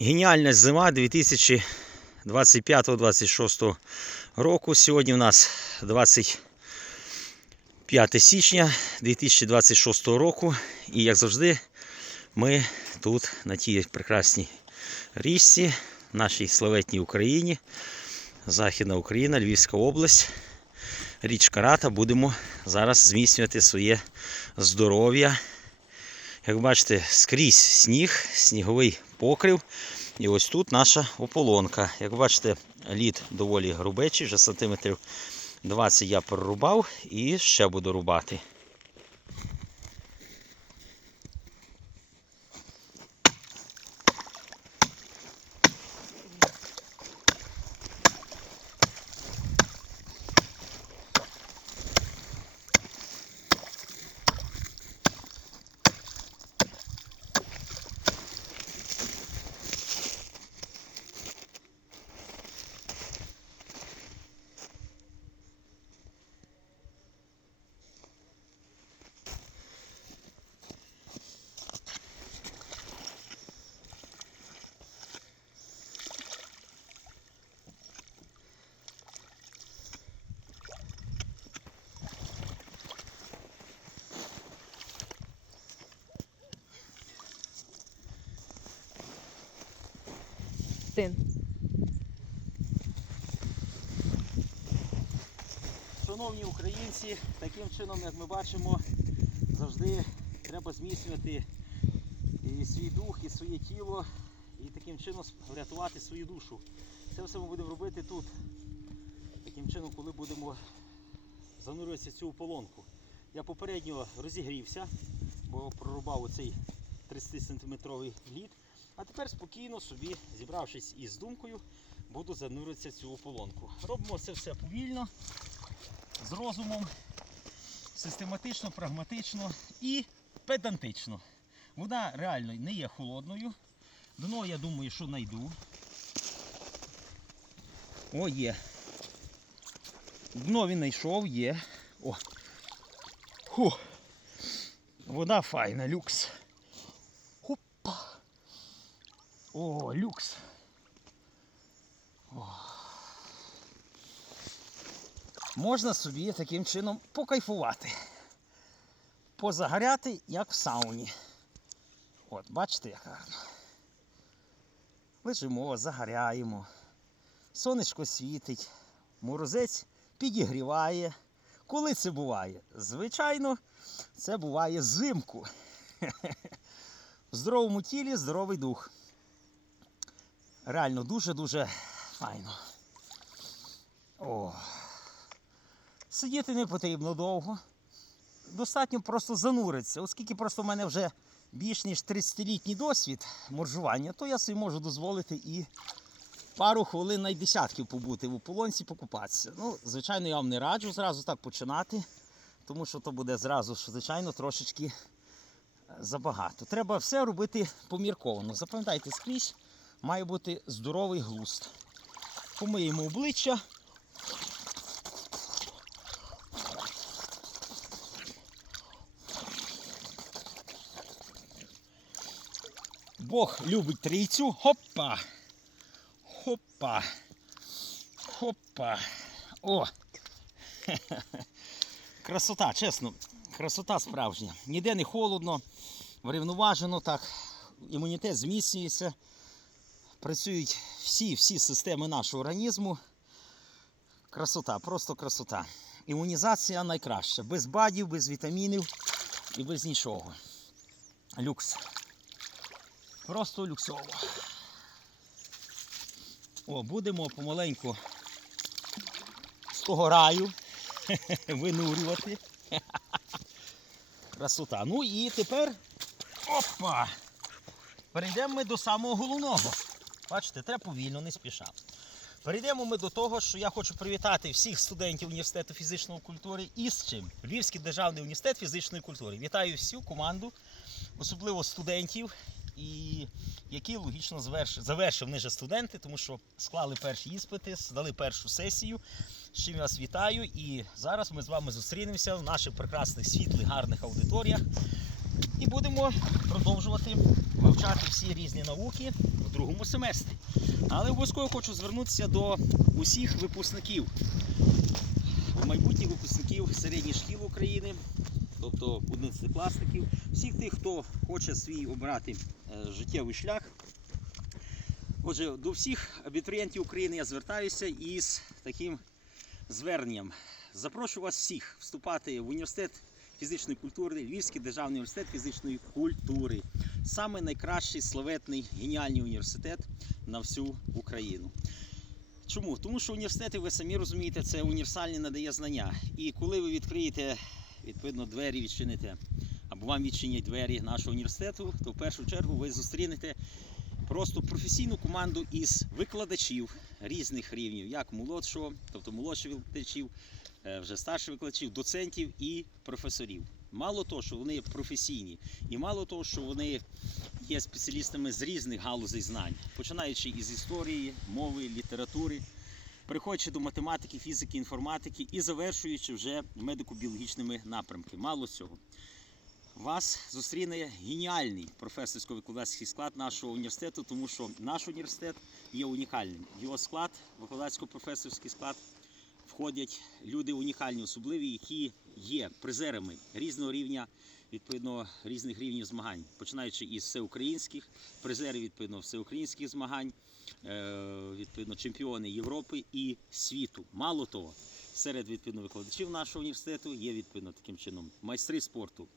Геніальна зима 2025-26 року. Сьогодні у нас 25 січня 2026 року. І як завжди, ми тут, на тій прекрасній річці, нашій славетній Україні, Західна Україна, Львівська область, річка Рата, будемо зараз зміцнювати своє здоров'я. Як бачите, скрізь сніг, сніговий покрив. І ось тут наша ополонка. Як бачите, лід доволі грубечий, вже сантиметрів 20 я прорубав і ще буду рубати. Шановні українці, таким чином, як ми бачимо, завжди треба зміцнювати і свій дух, і своє тіло, і таким чином врятувати свою душу. Це все ми будемо робити тут. Таким чином, коли будемо занурюватися в цю полонку. Я попередньо розігрівся, бо прорубав оцей 30-сантиметровий лід. А тепер спокійно собі, зібравшись із думкою, буду зануритися в цю ополонку. Робимо це все повільно, з розумом, систематично, прагматично і педантично. Вода реально не є холодною. Дно, я думаю, що знайду. О, є. Дно він знайшов, є. О. Ху. Вода файна, люкс. Хопа. О, люкс. Можна собі таким чином покайфувати. Позагоряти, як в сауні. От, бачите, як гарно. Лежимо, загоряємо. Сонечко світить, морозець підігріває. Коли це буває? Звичайно, це буває взимку. В здоровому тілі здоровий дух. Реально дуже-дуже файно. О. Сидіти не потрібно довго. Достатньо просто зануритися. Оскільки просто в мене вже більш ніж 30-літній досвід моржування, то я собі можу дозволити і пару хвилин на десятків побути в ополонці, покупатися. Ну, звичайно, я вам не раджу зразу так починати, тому що то буде зразу, звичайно, трошечки е, забагато. Треба все робити помірковано. Запам'ятайте скрізь, має бути здоровий глузд. Помиємо обличчя. Бог любить трійцю. Хопа. Хопа. Хопа. О. Красота, чесно, красота справжня. Ніде не холодно, врівноважено так. Імунітет зміцнюється. Працюють всі, всі системи нашого організму. Красота, просто красота. Імунізація найкраща. Без бадів, без вітамінів і без нічого. Люкс. Просто люксово. О, будемо помаленьку з того раю винурювати. Красота. Ну і тепер опа! Перейдемо ми до самого головного. Бачите, треба повільно, не спіша. Перейдемо ми до того, що я хочу привітати всіх студентів університету фізичної культури із чим? Львівський державний університет фізичної культури. Вітаю всю команду, особливо студентів, і які логічно. Завершив вони же студенти, тому що склали перші іспити, здали першу сесію. З чим я вас вітаю. І зараз ми з вами зустрінемося в наших прекрасних світлих, гарних аудиторіях І будемо продовжувати вивчати всі різні науки в другому семестрі. Але обов'язково хочу звернутися до усіх випускників, майбутніх випускників середніх шкіл України, тобто 11-класників, всіх тих, хто хоче свій обрати е, життєвий шлях. Отже, до всіх абітурієнтів України я звертаюся із таким зверненням. Запрошую вас всіх вступати в університет фізичної культури, Львівський державний університет фізичної культури. Саме найкращий славетний геніальний університет на всю Україну. Чому? Тому що університети, ви самі розумієте, це універсальні надає знання. І коли ви відкриєте відповідно двері, відчините, або вам відчинять двері нашого університету, то в першу чергу ви зустрінете просто професійну команду із викладачів різних рівнів, як молодшого, тобто молодших викладачів, е, вже старших викладачів, доцентів і професорів. Мало того, що вони професійні, і мало того, що вони є спеціалістами з різних галузей знань, починаючи із історії, мови, літератури, приходячи до математики, фізики, інформатики і завершуючи вже медико-біологічними напрямками. Мало цього. Вас зустріне геніальний професорсько-викладацький склад нашого університету, тому що наш університет є унікальним. Його склад, викладацько-професорський склад, входять люди унікальні, особливі, які є призерами різного рівня, відповідно різних рівнів змагань, починаючи із всеукраїнських, призери відповідно всеукраїнських змагань, е, відповідно чемпіони Європи і світу. Мало того, серед відповідно викладачів нашого університету є відповідно таким чином майстри спорту.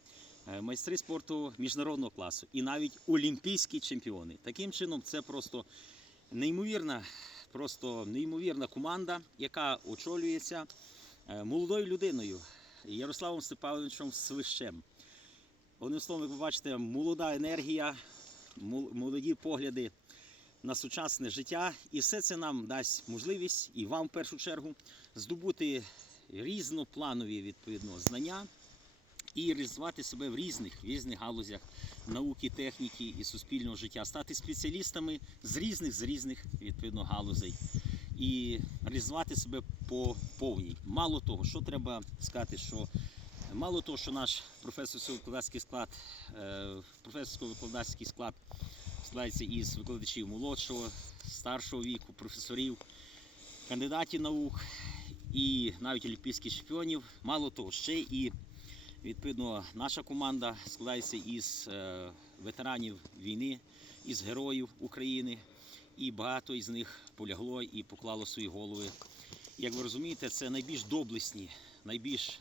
е, Майстри спорту міжнародного класу і навіть олімпійські чемпіони. Таким чином, це просто неймовірна, просто неймовірна команда, яка очолюється е, молодою людиною Ярославом Степановичем Свищем. Одним словом, як ви бачите, молода енергія, молоді погляди на сучасне життя, і все це нам дасть можливість і вам в першу чергу здобути різнопланові відповідно знання і реалізувати себе в різних, різних галузях науки, техніки і суспільного життя, стати спеціалістами з різних з різних відповідно галузей. І реалізувати себе по повній. Мало того, що треба сказати, що мало того, що наш професорсько-викладацький склад, е, професорсько-викладацький склад складається із викладачів молодшого, старшого віку, професорів, кандидатів наук і навіть олімпійських чемпіонів. Мало того, ще і відповідно наша команда складається із е, ветеранів війни, із героїв України, і багато із них полягло і поклало свої голови. Як ви розумієте, це найбільш доблесні, найбільш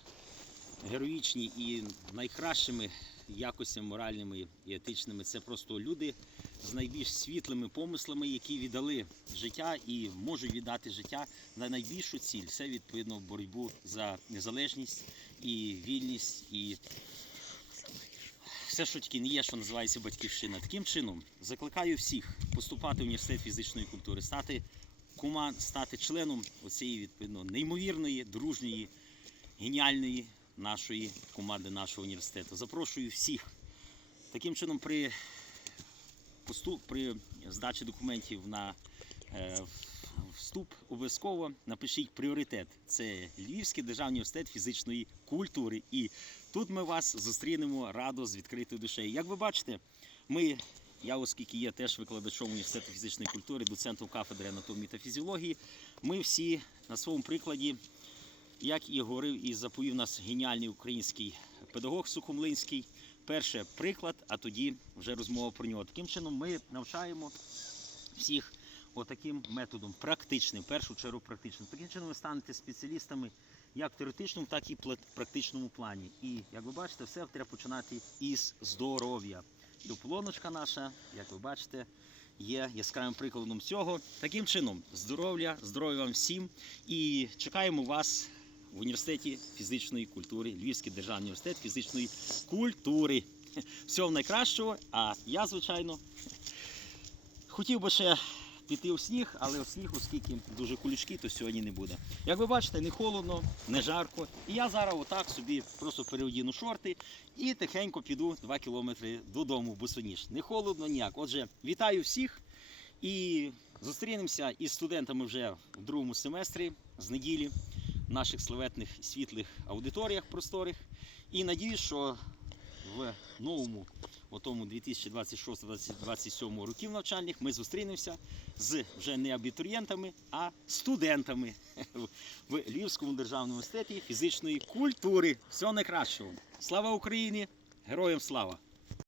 героїчні і найкращими якостями моральними і етичними. Це просто люди з найбільш світлими помислами, які віддали життя і можуть віддати життя на найбільшу ціль. Це відповідно боротьбу за незалежність і вільність і все, що тільки не є, що називається батьківщина. Таким чином закликаю всіх поступати в університет фізичної культури, стати кума, стати членом оцієї відповідно неймовірної, дружньої, геніальної нашої команди, нашого університету. Запрошую всіх. Таким чином, при поступ, при здачі документів на е, вступ обов'язково напишіть пріоритет. Це Львівський державний університет фізичної культури. І тут ми вас зустрінемо радо з відкритою душею. Як ви бачите, ми, я, оскільки є теж викладачом університету фізичної культури, доцентом кафедри анатомії та фізіології, ми всі на своєму прикладі, як і говорив і заповів нас геніальний український педагог Сухомлинський, перше приклад, а тоді вже розмова про нього. Таким чином ми навчаємо всіх отаким методом, практичним, в першу чергу практичним. Таким чином ви станете спеціалістами як в теоретичному, так і в практичному плані. І як ви бачите, все треба починати із здоров'я. І ополоночка наша, як ви бачите, є яскравим прикладом цього. Таким чином, здоров'я, здоров'я вам всім. І чекаємо вас в університеті фізичної культури, Львівський державний університет фізичної культури. Всього найкращого. А я, звичайно, хотів би ще піти у сніг, але у сніг, оскільки дуже колючки, то сьогодні не буде. Як ви бачите, не холодно, не жарко. І я зараз отак собі просто переодіну шорти і тихенько піду 2 кілометри додому Босоніж. Не холодно ніяк. Отже, вітаю всіх і зустрінемося із студентами вже в другому семестрі з неділі наших славетних світлих аудиторіях просторих. І надіюсь, що в новому отому 2026-2027 років навчальних ми зустрінемося з вже не абітурієнтами, а студентами в Львівському державному університеті фізичної культури. Всього найкращого. Слава Україні! Героям слава!